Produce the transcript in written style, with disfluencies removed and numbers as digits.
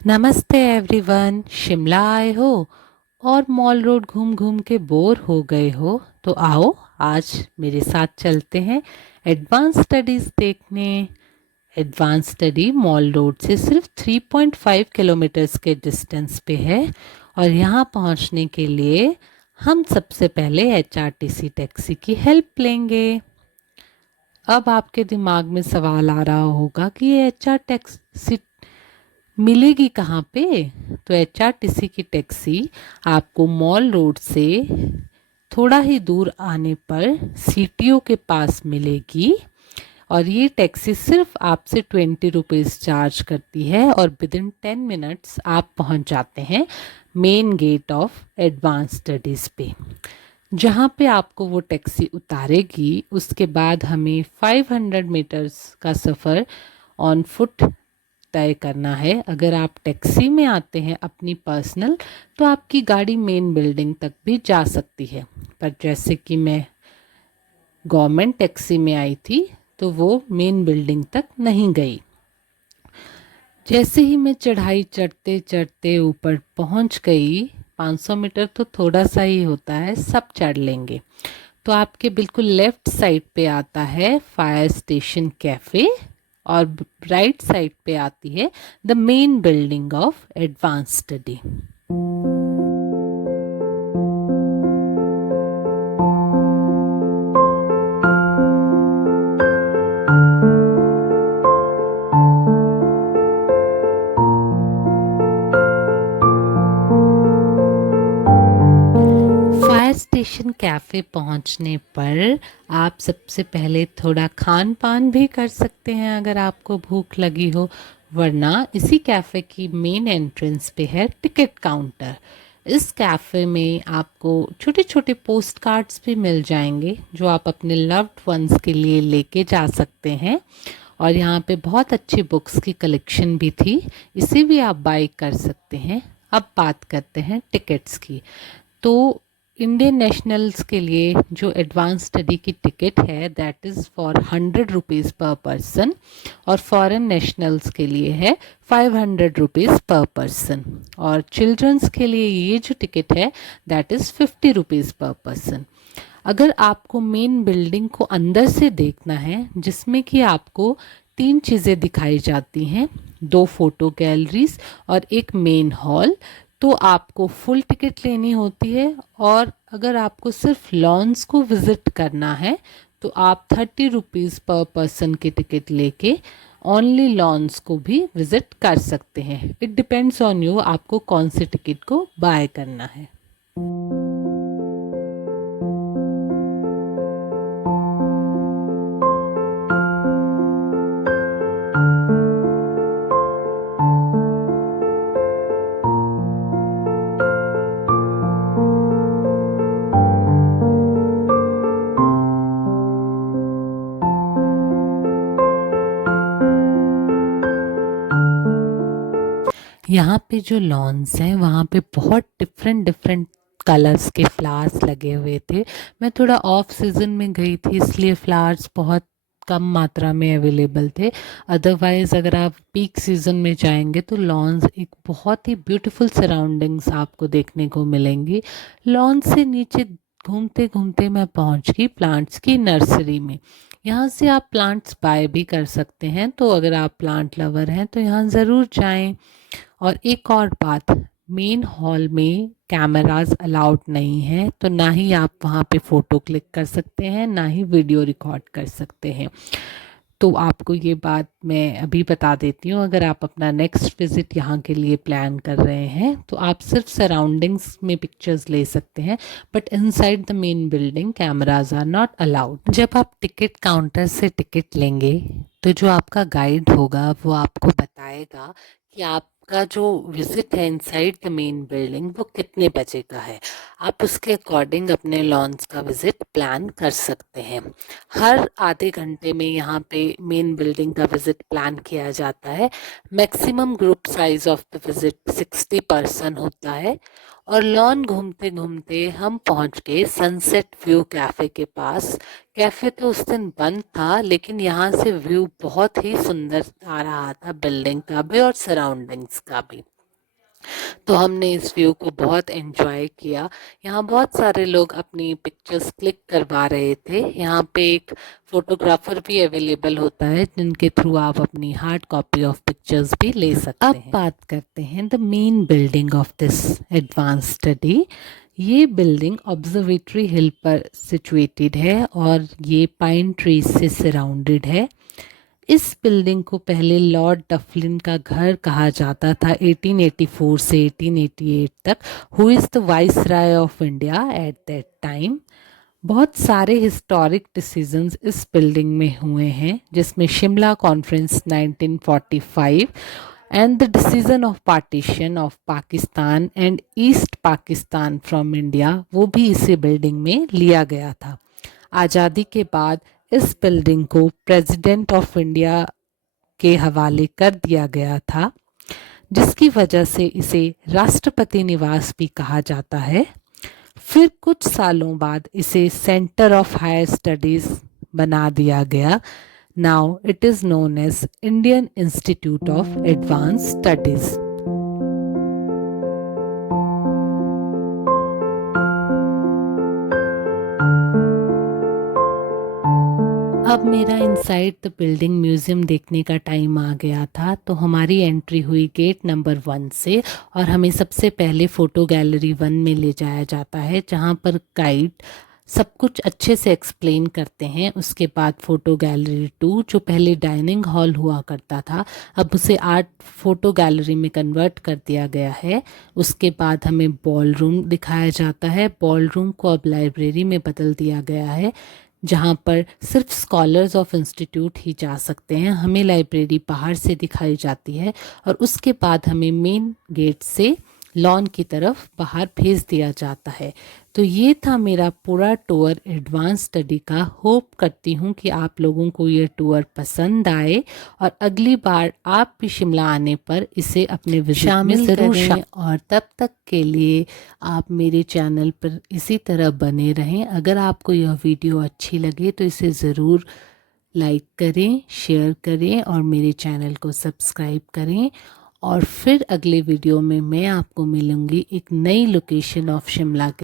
नमस्ते एवरीवन। शिमला आए हो और मॉल रोड घूम घूम के बोर हो गए हो तो आओ आज मेरे साथ चलते हैं एडवांस स्टडीज़ देखने। एडवांस स्टडी मॉल रोड से सिर्फ 3.5 किलोमीटर्स के डिस्टेंस पे है और यहाँ पहुँचने के लिए हम सबसे पहले एचआरटीसी टैक्सी की हेल्प लेंगे। अब आपके दिमाग में सवाल आ रहा होगा कि ये एचआर टैक्सी मिलेगी कहाँ पे। तो एचआरटीसी की टैक्सी आपको मॉल रोड से थोड़ा ही दूर आने पर सीटीओ के पास मिलेगी और ये टैक्सी सिर्फ आपसे 20 रुपीज़ चार्ज करती है और विद इन 10 मिनट्स आप पहुंच जाते हैं main gate of advance studies पे। जहाँ पे आपको वो टैक्सी उतारेगी उसके बाद हमें 500 मीटर्स का सफ़र ऑन फुट तय करना है। अगर आप टैक्सी में आते हैं अपनी पर्सनल तो आपकी गाड़ी मेन बिल्डिंग तक भी जा सकती है, पर जैसे कि मैं गवर्नमेंट टैक्सी में आई थी तो वो मेन बिल्डिंग तक नहीं गई। जैसे ही मैं चढ़ाई चढ़ते चढ़ते ऊपर पहुंच गई, 500 मीटर तो थोड़ा सा ही होता है, सब चढ़ लेंगे, तो आपके बिल्कुल लेफ्ट साइड पे आता है फायर स्टेशन कैफ़े और राइट साइड पे आती है the main building of advance study. Fire station cafe पहुंचने पर आप सबसे पहले थोड़ा खान पान भी कर सकते हैं अगर आपको भूख लगी हो, वरना इसी कैफ़े की मेन एंट्रेंस पे है टिकट काउंटर। इस कैफ़े में आपको छोटे छोटे पोस्ट कार्ड्स भी मिल जाएंगे जो आप अपने लव्ड वंस के लिए लेके जा सकते हैं। और यहाँ पे बहुत अच्छी बुक्स की कलेक्शन भी थी, इसे भी आप बाय कर सकते हैं। अब बात करते हैं टिकट्स की। तो इंडियन नेशनल्स के लिए जो एडवांस स्टडी की टिकट है दैट इज़ फॉर 100 रुपीज़ पर पर्सन और फॉरेन नेशनल्स के लिए है 500 रुपीज़ पर पर्सन, और चिल्ड्रंस के लिए ये जो टिकट है दैट इज़ 50 रुपीज़ पर पर्सन। अगर आपको मेन बिल्डिंग को अंदर से देखना है जिसमें कि आपको तीन चीज़ें दिखाई जाती हैं, दो फोटो गैलरीज और एक मेन हॉल, तो आपको फुल टिकट लेनी होती है। और अगर आपको सिर्फ लॉन्स को विज़िट करना है तो आप 30 रुपीज़ पर पर्सन की टिकट लेके ओनली लॉन्स को भी विज़िट कर सकते हैं। इट डिपेंड्स ऑन यू आपको कौन सी टिकट को बाय करना है। यहाँ पे जो लॉन्स हैं वहाँ पे बहुत डिफरेंट डिफरेंट कलर्स के फ्लावर्स लगे हुए थे। मैं थोड़ा ऑफ सीज़न में गई थी इसलिए फ्लावर्स बहुत कम मात्रा में अवेलेबल थे। अदरवाइज़ अगर आप पीक सीज़न में जाएंगे तो लॉन्स एक बहुत ही ब्यूटीफुल सराउंडिंग्स आपको देखने को मिलेंगी। लॉन से नीचे घूमते घूमते मैं पहुंच गई प्लांट्स की नर्सरी में। यहाँ से आप प्लांट्स बाय भी कर सकते हैं, तो अगर आप प्लांट लवर हैं तो यहाँ ज़रूर जाएं। और एक और बात, मेन हॉल में कैमरास अलाउड नहीं है, तो ना ही आप वहाँ पे फ़ोटो क्लिक कर सकते हैं ना ही वीडियो रिकॉर्ड कर सकते हैं। तो आपको ये बात मैं अभी बता देती हूँ, अगर आप अपना नेक्स्ट विज़िट यहाँ के लिए प्लान कर रहे हैं तो आप सिर्फ सराउंडिंग्स में पिक्चर्स ले सकते हैं, but inside the main building cameras are not allowed. जब आप टिकट काउंटर से टिकट लेंगे तो जो आपका गाइड होगा वो आपको बताएगा कि आपका जो विज़िट है इनसाइड द मेन बिल्डिंग वो कितने बजे का है। आप उसके अकॉर्डिंग अपने लॉन्स का विज़िट प्लान कर सकते हैं। हर आधे घंटे में यहाँ पे मेन बिल्डिंग का विज़िट प्लान किया जाता है। Maximum group size of the visit 60 person होता है। और लॉन घूमते घूमते हम पहुँच गए सनसेट व्यू कैफ़े के पास। कैफ़े तो उस दिन बंद था लेकिन यहाँ से व्यू बहुत ही सुंदर आ रहा था बिल्डिंग का भी और सराउंडिंग्स का भी। तो हमने इस व्यू को बहुत एंजॉय किया। यहाँ बहुत सारे लोग अपनी पिक्चर्स क्लिक करवा रहे थे। यहाँ पे एक फोटोग्राफर भी अवेलेबल होता है जिनके थ्रू आप अपनी हार्ड कॉपी ऑफ पिक्चर्स भी ले सकते हैं। अब बात करते हैं the main building of this advance study. ये बिल्डिंग ऑब्जर्वेटरी हिल पर सिचुएटेड है और ये पाइन ट्रीज से सराउंडेड है। इस बिल्डिंग को पहले लॉर्ड डफलिन का घर कहा जाता था 1884 से 1888 तक, who is the viceroy of India at that time. बहुत सारे हिस्टोरिक डिसीजंस इस बिल्डिंग में हुए हैं, जिसमें Shimla conference 1945 and the decision of partition of Pakistan and east Pakistan from India, वो भी इसी बिल्डिंग में लिया गया था। आज़ादी के बाद इस बिल्डिंग को प्रेसिडेंट ऑफ इंडिया के हवाले कर दिया गया था, जिसकी वजह से इसे राष्ट्रपति निवास भी कहा जाता है। फिर कुछ सालों बाद इसे सेंटर ऑफ हायर स्टडीज बना दिया गया। Now it is known as Indian institute of advance studies. अब मेरा इनसाइड द बिल्डिंग म्यूज़ियम देखने का टाइम आ गया था, तो हमारी एंट्री हुई गेट नंबर 1 से और हमें सबसे पहले फ़ोटो गैलरी 1 में ले जाया जाता है, जहाँ पर गाइड सब कुछ अच्छे से एक्सप्लेन करते हैं। उसके बाद फ़ोटो गैलरी 2, जो पहले डाइनिंग हॉल हुआ करता था, अब उसे आर्ट फ़ोटो गैलरी में कन्वर्ट कर दिया गया है। उसके बाद हमें बॉल रूम दिखाया जाता है। बॉल रूम को अब लाइब्रेरी में बदल दिया गया है, जहाँ पर सिर्फ स्कॉलर्स ऑफ इंस्टीट्यूट ही जा सकते हैं। हमें लाइब्रेरी बाहर से दिखाई जाती है और उसके बाद हमें मेन गेट से लॉन की तरफ बाहर भेज दिया जाता है। तो ये था मेरा पूरा टूर एडवांस स्टडी का। होप करती हूँ कि आप लोगों को ये टूर पसंद आए और अगली बार आप भी शिमला आने पर इसे अपने विजिट में ज़रूर करें। और तब तक के लिए आप मेरे चैनल पर इसी तरह बने रहें। अगर आपको यह वीडियो अच्छी लगे तो इसे ज़रूर लाइक करें, शेयर करें और मेरे चैनल को सब्सक्राइब करें। और फिर अगले वीडियो में मैं आपको मिलूँगी एक नई लोकेशन ऑफ शिमला के